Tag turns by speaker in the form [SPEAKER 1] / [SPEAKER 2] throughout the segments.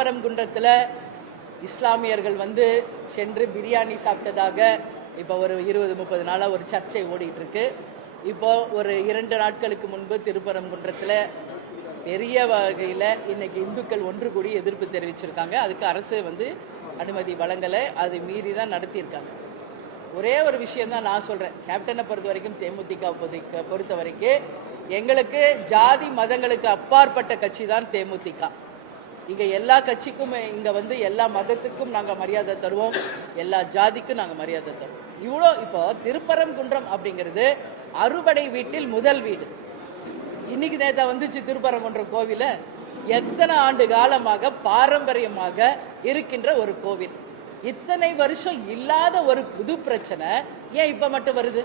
[SPEAKER 1] திருப்பரங்குன்றத்தில் இஸ்லாமியர்கள் வந்து சென்று பிரியாணி சாப்பிட்டதாக இப்போ ஒரு இருபது முப்பது நாளாக ஒரு சர்ச்சை ஓடிட்டு இருக்கு இப்போ ஒரு இரண்டு நாட்களுக்கு முன்பு திருப்பரங்குன்றத்தில் பெரிய வகையில் இன்னைக்கு இந்துக்கள் ஒன்று கூடி எதிர்ப்பு தெரிவிச்சிருக்காங்க. அதுக்கு அரசு வந்து அனுமதி வழங்கலை. அது மீறி தான் நடத்தியிருக்காங்க. ஒரே ஒரு விஷயம் தான் நான் சொல்கிறேன் கேப்டனை பொறுத்த வரைக்கும் தேமுதிக பொறுத்த- பொறுத்த வரைக்கும் எங்களுக்கு ஜாதி மதங்களுக்கு அப்பாற்பட்ட கட்சி தான் தேமுதிக. இங்க எல்லா கட்சிக்கும் இங்க வந்து எல்லா மதத்துக்கும் நாங்க மரியாதை தருவோம். எல்லா ஜாதிக்கும் நாங்க மரியாதை தருவோம். இவ்வளோ இப்போ திருப்பரங்குன்றம் அப்படிங்கிறது அறுபடை வீட்டில் முதல் வீடு. இன்னைக்கு நேதா வந்துச்சு திருப்பரங்குன்றம் கோவில. எத்தனை ஆண்டு காலமாக பாரம்பரியமாக இருக்கின்ற ஒரு கோவில். இத்தனை வருஷம் இல்லாத ஒரு புது பிரச்சனை ஏன் இப்ப மட்டும் வருது?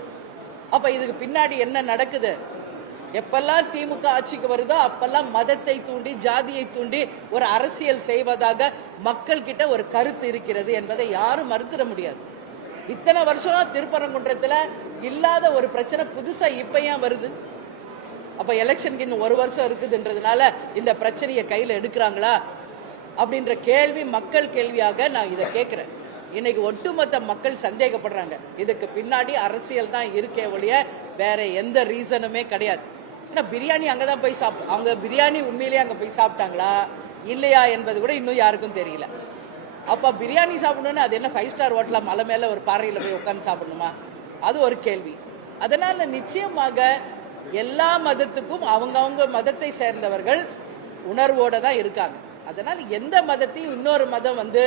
[SPEAKER 1] அப்ப இதுக்கு பின்னாடி என்ன நடக்குது? எப்பெல்லாம் திமுக ஆட்சிக்கு வருதோ அப்பெல்லாம் மதத்தை தூண்டி ஜாதியை தூண்டி ஒரு அரசியல் செய்வதாக மக்கள் கிட்ட ஒரு கருத்து இருக்கிறது என்பதை யாரும் மறுத்திட முடியாது. இத்தனை வருஷம் திருப்பரங்குன்றத்துல இல்லாத ஒரு பிரச்சனை புதுசா இப்ப ஏன் வருது? அப்ப எலெக்ஷனுக்கு இன்னும் ஒரு வருஷம் இருக்குதுன்றதுனால இந்த பிரச்சனையை கையில எடுக்கிறாங்களா? அப்படின்ற கேள்வி மக்கள் கேள்வியாக நான் இதை கேட்கிறேன். இன்னைக்கு ஒட்டுமொத்த மக்கள் சந்தேகப்படுறாங்க. இதுக்கு பின்னாடி அரசியல் தான் இருக்கே ஒழிய வேற எந்த ரீசனுமே கிடையாது. ஏன்னா பிரியாணி அங்கதான் போய் சாப்பிட்டு அவங்க பிரியாணி உண்மையிலேயே அங்கே போய் சாப்பிட்டாங்களா இல்லையா என்பது கூட இன்னும் யாருக்கும் தெரியல. அப்போ பிரியாணி சாப்பிடணும்னு அது என்ன ஃபைவ் ஸ்டார் ஹோட்டலாக மலை மேலே ஒரு பாறையில் போய் உட்காந்து சாப்பிடணுமா? அது ஒரு கேள்வி. அதனால் நிச்சயமாக எல்லா மதத்துக்கும் அவங்கவுங்க மதத்தை சேர்ந்தவர்கள் உணர்வோட தான் இருக்காங்க. அதனால் எந்த மதத்தையும் இன்னொரு மதம் வந்து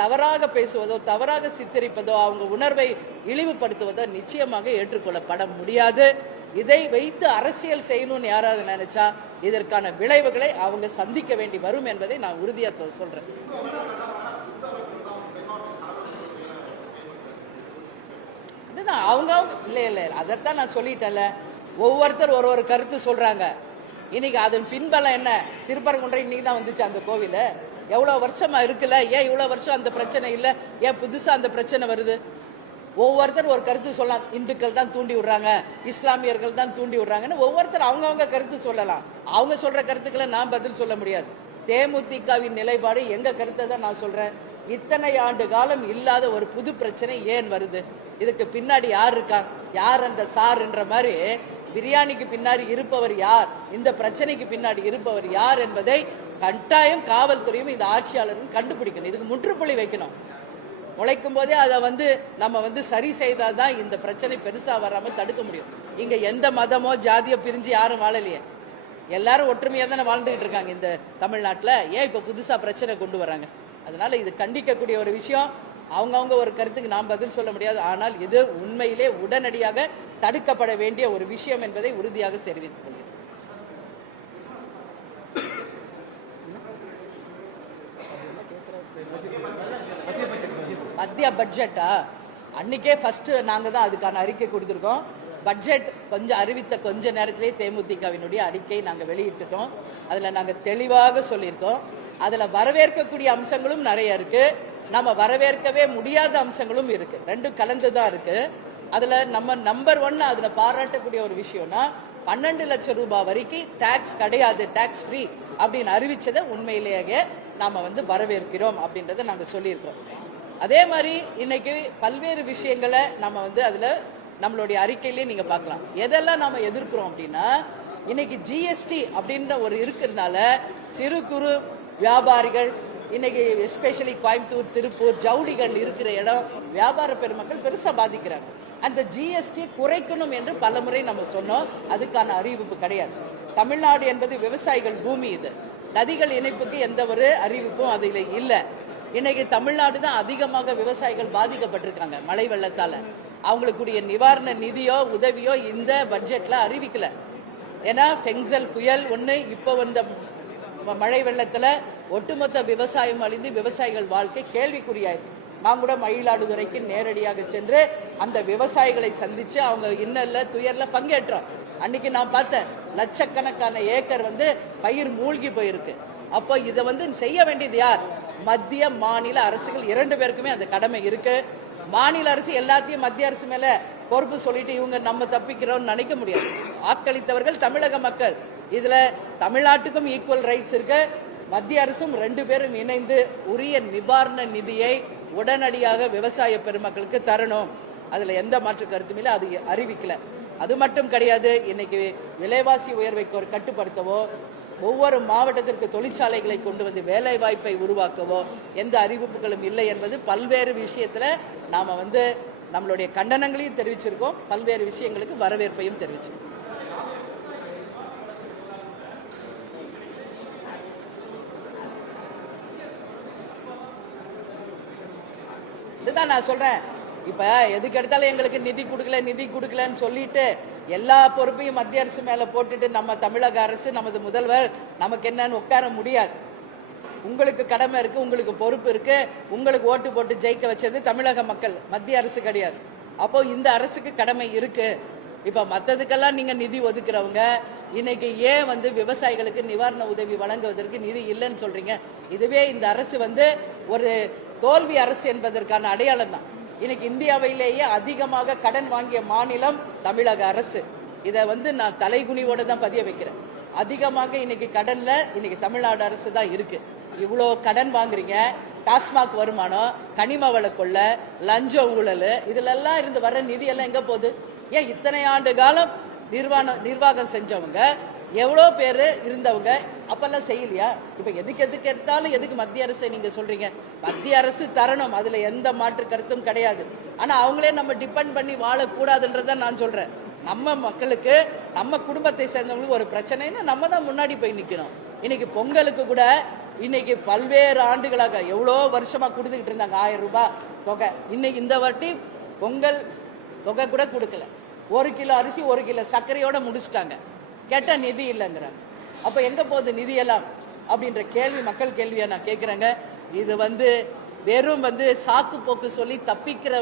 [SPEAKER 1] தவறாக பேசுவதோ தவறாக சித்தரிப்பதோ அவங்க உணர்வை இழிவுபடுத்துவதோ நிச்சயமாக ஏற்றுக்கொள்ளப்பட முடியாது. இதை வைத்து அரசியல் செய்யணும்னு யாராவது நினைச்சா இதற்கான விளைவுகளை அவங்க சந்திக்க வேண்டி வரும் என்பதை நான் உறுதியா சொல்றேன். அதுதான் அவங்க இல்லை இல்லை. அதைத்தான் நான் சொல்லிட்டேன்ல. ஒவ்வொருத்தர் ஒரு ஒரு கருத்து சொல்றாங்க. இன்னைக்கு அதன் பின்பலம் என்ன? திருப்பரங்குன்றம் இன்னைக்கு தான் வந்துச்சு அந்த கோவில். எவ்வளவு வருஷமா இருக்குல்ல? ஏன் இவ்வளவு வருஷம் அந்த பிரச்சனை இல்ல? ஏன் புதுசா அந்த பிரச்சனை வருது? ஒவ்வொருத்தர் ஒரு கருத்து சொல்லலாம். இந்துக்கள் தான் தூண்டி விடுறாங்க இஸ்லாமியர்கள் தான் தூண்டி விடுறாங்கன்னு ஒவ்வொருத்தர் அவங்கவுங்க கருத்து சொல்லலாம். அவங்க சொல்ற கருத்துக்களை நான் பதில் சொல்ல முடியாது. தேமுதிகவின் நிலைப்பாடு எங்க கருத்தை தான் நான் சொல்றேன். இத்தனை ஆண்டு காலம் இல்லாத ஒரு புது பிரச்சனை ஏன் வருது? இதுக்கு பின்னாடி யார் இருக்காங்க யார் அந்த சார்ன்ற மாதிரி பிரியாணிக்கு பின்னாடி இருப்பவர் யார்? இந்த பிரச்சனைக்கு பின்னாடி இருப்பவர் யார் என்பதை கட்டாயம் காவல்துறையும் இந்த ஆட்சியாளரும் கண்டுபிடிக்கணும். இதுக்கு முற்றுப்புள்ளி வைக்கணும். முளைக்கும் போதே அதை வந்து நம்ம வந்து சரி செய்தால் தான் இந்த பிரச்சனை பெருசாக வராமல் தடுக்க முடியும். இங்கே எந்த மதமோ ஜாதியோ பிரிஞ்சு யாரும் வாழலையே. எல்லாரும் ஒற்றுமையாக தானே வாழ்ந்துகிட்டு இருக்காங்க இந்த தமிழ்நாட்டில். ஏன் இப்போ புதுசாக பிரச்சனை கொண்டு வராங்க? அதனால் இது கண்டிக்கக்கூடிய ஒரு விஷயம். அவங்கவுங்க ஒரு கருத்துக்கு நாம் பதில் சொல்ல முடியாது. ஆனால் இது உண்மையிலே உடனடியாக தடுக்கப்பட வேண்டிய ஒரு விஷயம் என்பதை உறுதியாக தெரிவித்துக் கொள்கிறேன். மத்திய பட்ஜெட்டா அன்னைக்கே ஃபர்ஸ்ட் நாங்க தான் அதுக்கான அறிக்கை கொடுத்துருக்கோம். பட்ஜெட் கொஞ்சம் அறிவித்த கொஞ்ச நேரத்திலே தேமுதிகவினுடைய அறிக்கை நாங்க வெளியிட்டுட்டோம். அதுல நாங்க தெளிவாக சொல்லியிருக்கோம். அதுல வரவேற்கக்கூடிய அம்சங்களும் நிறைய இருக்கு. நம்ம வரவேற்கவே முடியாத அம்சங்களும் இருக்கு. ரெண்டும் கலந்து தான் இருக்கு. அதுல நம்ம நம்பர் ஒன் அதுல பாராட்டக்கூடிய ஒரு விஷயம்னா பன்னெண்டு லட்சம் ரூபாய் வரைக்கும் டாக்ஸ் கிடையாது டாக்ஸ் ஃப்ரீ அப்படின்னு அறிவிச்சதை உண்மையிலேயே நாம வந்து வரவேற்கிறோம் அப்படின்றத நாங்க சொல்லியிருக்கோம். அதே மாதிரி இன்னைக்கு பல்வேறு விஷயங்களை நம்ம வந்து அதுல நம்மளுடைய அறிக்கையிலேயே நீங்க பார்க்கலாம். எதெல்லாம் நாம எதிர்க்கிறோம் அப்படின்னா இன்னைக்கு ஜிஎஸ்டி அப்படின்ற ஒரு இருக்கிறதுனால சிறு குறு வியாபாரிகள் இன்னைக்கு எஸ்பெஷலி கோயம்புத்தூர் திருப்பூர் ஜவுளிகள் இருக்கிற இடம் வியாபார பெருமக்கள் பெருசா பாதிக்கிறாங்க. அந்த ஜிஎஸ்டி குறைக்கணும் என்று பலமுறை நம்ம சொன்னோம். அதுக்கான அறிவிப்பு கிடையாது. தமிழ்நாடு என்பது விவசாயிகள் பூமி இது. நதிகள் இணைப்புக்கு எந்த ஒரு அறிவிப்பும் அதில் இல்லை. இன்னைக்கு தமிழ்நாடு தான் அதிகமாக விவசாயிகள் பாதிக்கப்பட்டிருக்காங்க மழை வெள்ளத்தால். அவங்களுக்குரிய நிவாரண நிதியோ உதவியோ இந்த பட்ஜெட்டில் அறிவிக்கல. ஏன்னா பெங்சல் புயல் ஒன்று இப்போ வந்த மழை வெள்ளத்தில் ஒட்டுமொத்த விவசாயம் அழிந்து விவசாயிகள் வாழ்க்கை கேள்விக்குறியாயிருக்கு. நான் கூட மயிலாடுதுறைக்கு நேரடியாக சென்று அந்த விவசாயிகளை சந்தித்து அவங்க இன்னல்ல துயரில் பங்கேற்றோம். அன்னைக்கு நான் பார்த்தேன் லட்சக்கணக்கான ஏக்கர் வந்து பயிர் மூழ்கி போயிருக்கு. அப்போ இதை வந்து செய்ய வேண்டியது யார்? மத்திய மாநில அரசுகள் இரண்டு பேருக்குமே அந்த கடமை இருக்கு. மாநில அரசு எல்லாத்தையும் மத்திய அரசு மேல பொறுப்பு சொல்லிட்டு இவங்க நம்ம தப்பிக்கிறோம்னு நினைக்க முடியாது. வாக்களித்தவர்கள் தமிழக மக்கள். இதுல தமிழ்நாட்டுக்கும் ஈக்குவல் ரைட்ஸ் இருக்கு. மத்திய அரசும் ரெண்டு பேரும் இணைந்து உரிய நிவாரண நிதியை உடனடியாக விவசாய பெருமக்களுக்கு தரணும். அதுல எந்த மாற்று கருத்தும் இல்லை அது அறிவிக்கல. அது மட்டும் கிடையாது இன்னைக்கு விலைவாசி உயர்வை ஒரு கட்டுப்படுத்தவோ ஒவ்வொரு மாவட்டத்திற்கு தொழிற்சாலைகளை கொண்டு வந்து வேலை வாய்ப்பை உருவாக்கவோ எந்த அறிவிப்புகளும் இல்லை என்பது பல்வேறு விஷயத்துல நாம வந்து நம்மளுடைய கண்டனங்களையும் தெரிவிச்சிருக்கோம். பல்வேறு விஷயங்களுக்கு வரவேற்பையும் தெரிவிச்சிருக்கோம். இதுதான் நான் சொல்றேன். இப்ப எதுக்கு எடுத்தாலும் எங்களுக்கு நிதி கொடுக்கல நிதி கொடுக்கலன்னு சொல்லிட்டு எல்லா பொறுப்பையும் மத்திய அரசு மேல போட்டுட்டு நம்ம தமிழக அரசு நமது முதல்வர் நமக்கு என்னன்னு உட்கார முடியாது. உங்களுக்கு கடமை இருக்கு உங்களுக்கு பொறுப்பு இருக்கு உங்களுக்கு ஓட்டு போட்டு ஜெயிக்க வச்சது தமிழக மக்கள் மத்திய அரசு கிடையாது. அப்போ இந்த அரசுக்கு கடமை இருக்கு. இப்ப மத்ததுக்கெல்லாம் நீங்க நிதி ஒதுக்குறவங்க இன்னைக்கு ஏன் வந்து விவசாயிகளுக்கு நிவாரண உதவி வழங்குவதற்கு நிதி இல்லைன்னு சொல்றீங்க? இதுவே இந்த அரசு வந்து ஒரு தோல்வி அரசு என்பதற்கான அடையாளம் தான் இன்னைக்கு இந்தியாவிலேயே அதிகமாக கடன் வாங்கிய மாநிலம் தமிழக அரசு இதை வந்து நான் தலைகுனிவோட தான் பதிய வைக்கிறேன். அதிகமாக இன்னைக்கு கடன்ல இன்னைக்கு தமிழ்நாடு அரசு தான் இருக்கு. இவ்வளோ கடன் வாங்குறீங்க டாஸ்மாக் வருமானம் கனிம வள கொள்ள லஞ்ச ஊழல் இதுல எல்லாம் இருந்து வர நிதி எல்லாம் எங்க போகுது? ஏன் இத்தனை ஆண்டு காலம் நிர்வாண நிர்வாகம் செஞ்சவங்க எவ்வளோ பேர் இருந்தவங்க அப்பெல்லாம் செய்யலையா? இப்ப எதுக்கு எதுக்கு எடுத்தாலும் எதுக்கு மத்திய அரசை நீங்க சொல்றீங்க? மத்திய அரசு தரணும். அதுல எந்த மாற்று கருத்தும் கிடையாது. ஆனா அவங்களே நம்ம டிபெண்ட் பண்ணி வாழக்கூடாதுன்றத நான் சொல்றேன். நம்ம மக்களுக்கு நம்ம குடும்பத்தை சேர்ந்தவங்களுக்கு ஒரு பிரச்சனைன்னா நம்ம தான் முன்னாடி போய் நிக்கணும். இன்னைக்கு பொங்கலுக்கு கூட இன்னைக்கு பல்வேறு ஆண்டுகளாக எவ்வளோ வருஷமா கொடுத்துக்கிட்டு இருந்தாங்க. ஆயிரம் ரூபாய் தொகை. இன்னைக்கு இந்த வாட்டி பொங்கல் தொகை கூட கொடுக்கல. ஒரு கிலோ அரிசி ஒரு கிலோ சர்க்கரையோட முடிச்சிட்டாங்க. கேட்டால் நிதி இல்லைங்கிறாங்க. அப்ப எங்க போகுது நிதியெல்லாம் அப்படின்ற கேள்வி மக்கள் கேள்வியை நான் கேட்கிறேங்க. இது வந்து வெறும் வந்து சாக்கு போக்கு சொல்லி தப்பிக்கிற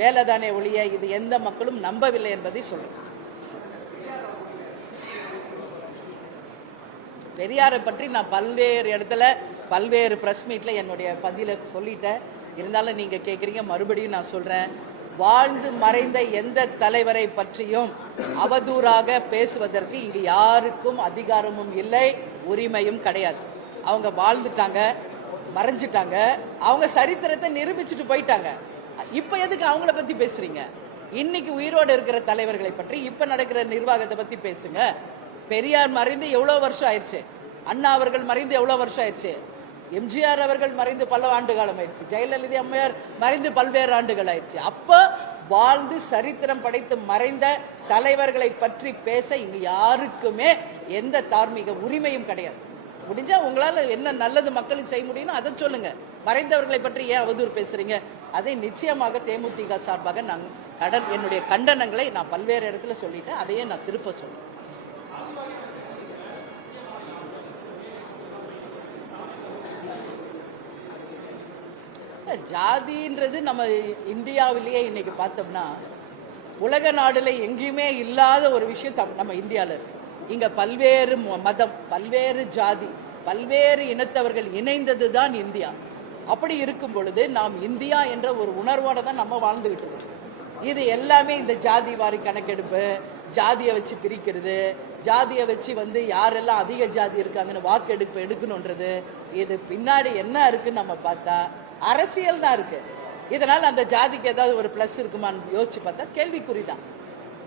[SPEAKER 1] வேலை தானே ஒழிய இது எந்த மக்களும் நம்பவில்லை என்பதை சொல்றேன். பெரியாரை பற்றி நான் பல்வேறு இடத்துல பல்வேறு பிரஸ் மீட்ல என்னுடைய பதில சொல்லிட்டேன். இருந்தாலும் நீங்க கேட்குறீங்க மறுபடியும் நான் சொல்றேன். வாழ்ந்து மறைந்த எந்த தலைவரை பற்றியும் அவதூறாக பேசுவதற்கு இங்கு யாருக்கும் அதிகாரமும் இல்லை உரிமையும் கிடையாது. அவங்க வாழ்ந்துட்டாங்க மறைஞ்சிட்டாங்க அவங்க சரித்திரத்தை நிரூபிச்சுட்டு போயிட்டாங்க. இப்ப எதுக்கு அவங்கள பத்தி பேசுறீங்க? இன்னைக்கு உயிரோடு இருக்கிற தலைவர்களை பற்றி இப்ப நடக்கிற நிர்வாகத்தை பத்தி பேசுங்க. பெரியார் மறைந்து எவ்வளவு வருஷம் ஆயிடுச்சு? அண்ணா அவர்கள் மறைந்து எவ்வளவு வருஷம் ஆயிடுச்சு? எம்ஜிஆர் அவர்கள் மறைந்து பல ஆண்டு காலம் ஆயிடுச்சு. ஜெயலலிதா அம்மையார் மறைந்து பல்வேறு ஆண்டுகள் ஆயிடுச்சு. அப்ப வாழ்ந்து சரித்திரம் படைத்து மறைந்த தலைவர்களை பற்றி பேச இங்க யாருக்குமே எந்த தார்மீக உரிமையும் கிடையாது. முடிஞ்சா உங்களால என்ன நல்லது மக்களுக்கு செய்ய முடியும்னு அதை சொல்லுங்க. மறைந்தவர்களை பற்றி ஏன் அவதூறு பேசுறீங்க? அதை நிச்சயமாக தேமுதிக சார்பாக நான் கடன் என்னுடைய கண்டனங்களை நான் பல்வேறு இடத்துல சொல்லிட்டேன். அதையே நான் திருப்ப ஜாதின்றது நம்ம இந்தியாவிலேயே இன்னைக்கு பார்த்தோம்னா உலக நாடுல எங்கேயுமே இல்லாத ஒரு விஷயம் தம்- நம்ம இந்தியால இருக்கு. இங்க பல்வேறு ம- மதம் பல்வேறு ஜாதி பல்வேறு இனத்தவர்கள் இணைந்தது தான் இந்தியா. அப்படி இருக்கும் பொழுது நாம் இந்தியா என்ற ஒரு உணர்வோட தான் நம்ம வாழ்ந்துகிட்டு இருக்கோம். இது எல்லாமே இந்த ஜாதி வாரி கணக்கெடுப்பு ஜாதியை வச்சு பிரிக்கிறது ஜாதியை வச்சு வந்து யாரெல்லாம் அதிக ஜாதி இருக்காங்கன்னு வாக்கெடுப்பு எடுக்கணுன்றது இது பின்னாடி என்ன இருக்குன்னு நம்ம பார்த்தா அரசியல் தான் இருக்கு. இதனால் அந்த ஜாதிக்கு ஏதாவது ஒரு பிளஸ் இருக்குமான்னு யோசிச்சு பார்த்தா கேள்விக்குறிதான்.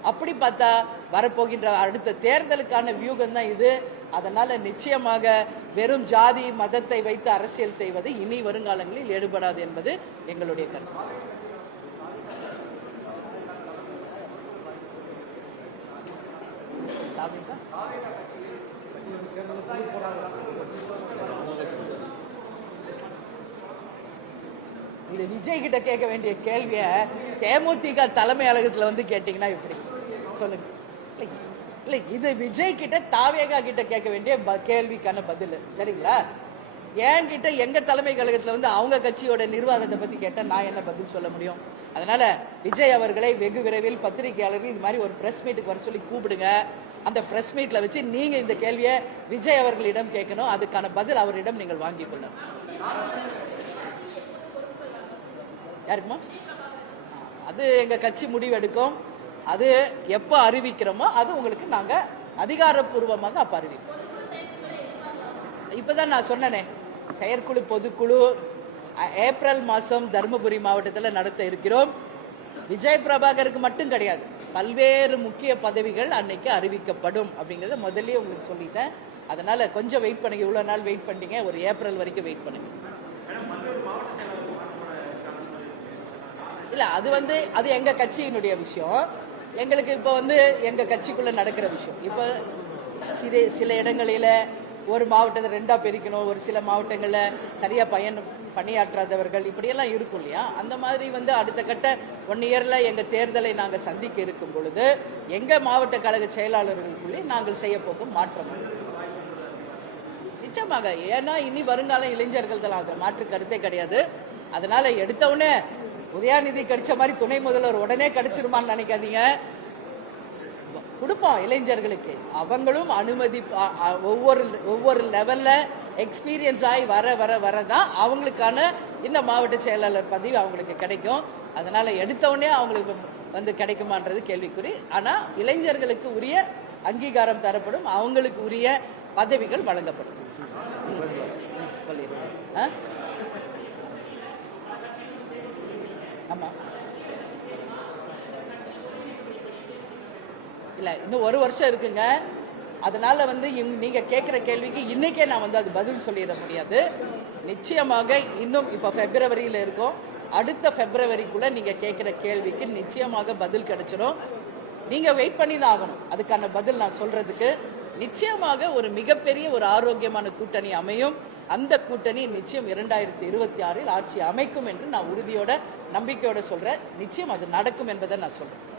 [SPEAKER 1] அப்படி பார்த்தா வரப்போகின்ற அடுத்த தேர்தலுக்கான வியூகம் தான் இது. அதனால நிச்சயமாக வெறும் ஜாதி மதத்தை வைத்து அரசியல் செய்வது இனி வருங்காலங்களில் ஈடுபடாது என்பது எங்களுடைய கருத்து. சாப்பிட்டீங்களா? இது விஜய் கிட்ட கேட்க வேண்டிய கேள்விய தேமுதிக தலைமை அழகத்துல வந்து கேட்டீங்கன்னா இப்படி சொல்லுங்க. இல்லை, இல்லை இது விஜய் கிட்ட தாவேகா கிட்ட கேட்க வேண்டிய ப- கேள்விக்கான பதில். சரிங்களா? ஏன் கிட்ட எங்க தலைமை கழகத்துல வந்து அவங்க கட்சியோட நிர்வாகத்தை பத்தி கேட்டா நான் என்ன பதில் சொல்ல முடியும்? அதனால விஜய் அவர்களை வெகு விரைவில் பத்திரிகையாளர்கள் இது மாதிரி ஒரு பிரஸ் மீட்டுக்கு வர சொல்லி கூப்பிடுங்க. அந்த பிரஸ் மீட்ல வச்சு நீங்க இந்த கேள்வியை விஜய் அவர்களிடம் கேட்கணும். அதுக்கான பதில் அவரிடம் நீங்கள் வாங்கிக் கொள்ளணும். யாருக்குமா அது எங்க கட்சி முடிவெடுக்கும். அது எப்போ அறிவிக்கிறோமோ அது உங்களுக்கு நாங்க அதிகாரப்பூர்வமாக அப்ப அறிவிப்போம். இப்பதான் நான் சொன்னனே செயற்குழு பொதுக்குழு ஏப்ரல் மாதம் தருமபுரி மாவட்டத்தில் நடத்த இருக்கிறோம். விஜய் பிரபாகருக்கு மட்டும் கிடையாது பல்வேறு முக்கிய பதவிகள் அன்னைக்கு அறிவிக்கப்படும் அப்படிங்கிறத முதல்லயே உங்களுக்கு சொல்லிட்டேன். அதனால கொஞ்சம் வெயிட் பண்ணுங்க இவ்வளோ நாள் வெயிட் பண்ணீங்க ஒரு ஏப்ரல் வரைக்கும் வெயிட் பண்ணுங்க. இல்ல அது வந்து அது எங்க கட்சியினுடைய விஷயம். எங்களுக்கு இப்போ வந்து எங்க கட்சிக்குள்ள நடக்கிற விஷயம். இப்போ சிறு சில இடங்களில ஒரு மாவட்டத்தை ரெண்டா பிரிக்கணும் ஒரு சில மாவட்டங்களில் சரியா பயன் பணியாற்றாதவர்கள் இப்படியெல்லாம் இருக்கும் இல்லையா? அந்த மாதிரி வந்து அடுத்த கட்ட ஒன் இயர்ல எங்க தேர்தலை நாங்கள் சந்திக்க இருக்கும் பொழுது எங்க மாவட்ட கழக செயலாளர்களுக்குள்ளே நாங்கள் செய்ய போகும் மாற்றம் நிச்சயமாக ஏன்னா இனி வருங்கால இளைஞர்கள் தான் மாற்று கருத்தே கிடையாது. அதனால எடுத்தவுடனே உதயாநிதி கிடைச்ச மாதிரி துணை முதல்வர் உடனே கிடைச்சிருமான்னு நினைக்காதீங்க. கொடுப்போம் இளைஞர்களுக்கு. அவங்களும் அனுமதி ஒவ்வொரு ஒவ்வொரு லெவல்ல எக்ஸ்பீரியன்ஸ் ஆகி வர வர வர தான் அவங்களுக்கான இந்த மாவட்ட செயலாளர் பதவி அவங்களுக்கு கிடைக்கும். அதனால எடுத்தவொடனே அவங்களுக்கு வந்து கிடைக்குமான்றது கேள்விக்குறி. ஆனா இளைஞர்களுக்கு உரிய அங்கீகாரம் தரப்படும். அவங்களுக்கு உரிய பதவிகள் வழங்கப்படும். ம். சொல்லிடுறேன். ஆ? ஆமா. இல்ல இன்னும் ஒரு வருஷம் இருக்குங்க. அதனால வந்து இங்க- நீங்க கேட்கிற கேள்விக்கு இன்னைக்கே நான் வந்து அது பதில் சொல்லிட முடியாது. நிச்சயமாக இன்னும் இப்போ பிப்ரவரியில இருக்கோம். அடுத்த பிப்ரவரிக்குள்ள நீங்க கேட்கிற கேள்விக்கு நிச்சயமாக பதில் கிடைச்சிடும் நீங்க வெயிட் பண்ணி தான் ஆகணும். அதுக்கான பதில் நான் சொல்றதுக்கு. நிச்சயமாக ஒரு மிகப்பெரிய ஒரு ஆரோக்கியமான கூட்டணி அமையும். அந்த கூட்டணி நிச்சயம் இரண்டாயிரத்தி இருபத்தி ஆறில் ஆட்சி அமைக்கும் என்று நான் உறுதியோட நம்பிக்கையோட சொல்றேன். நிச்சயம் அது நடக்கும் என்பதை நான் சொல்றேன்.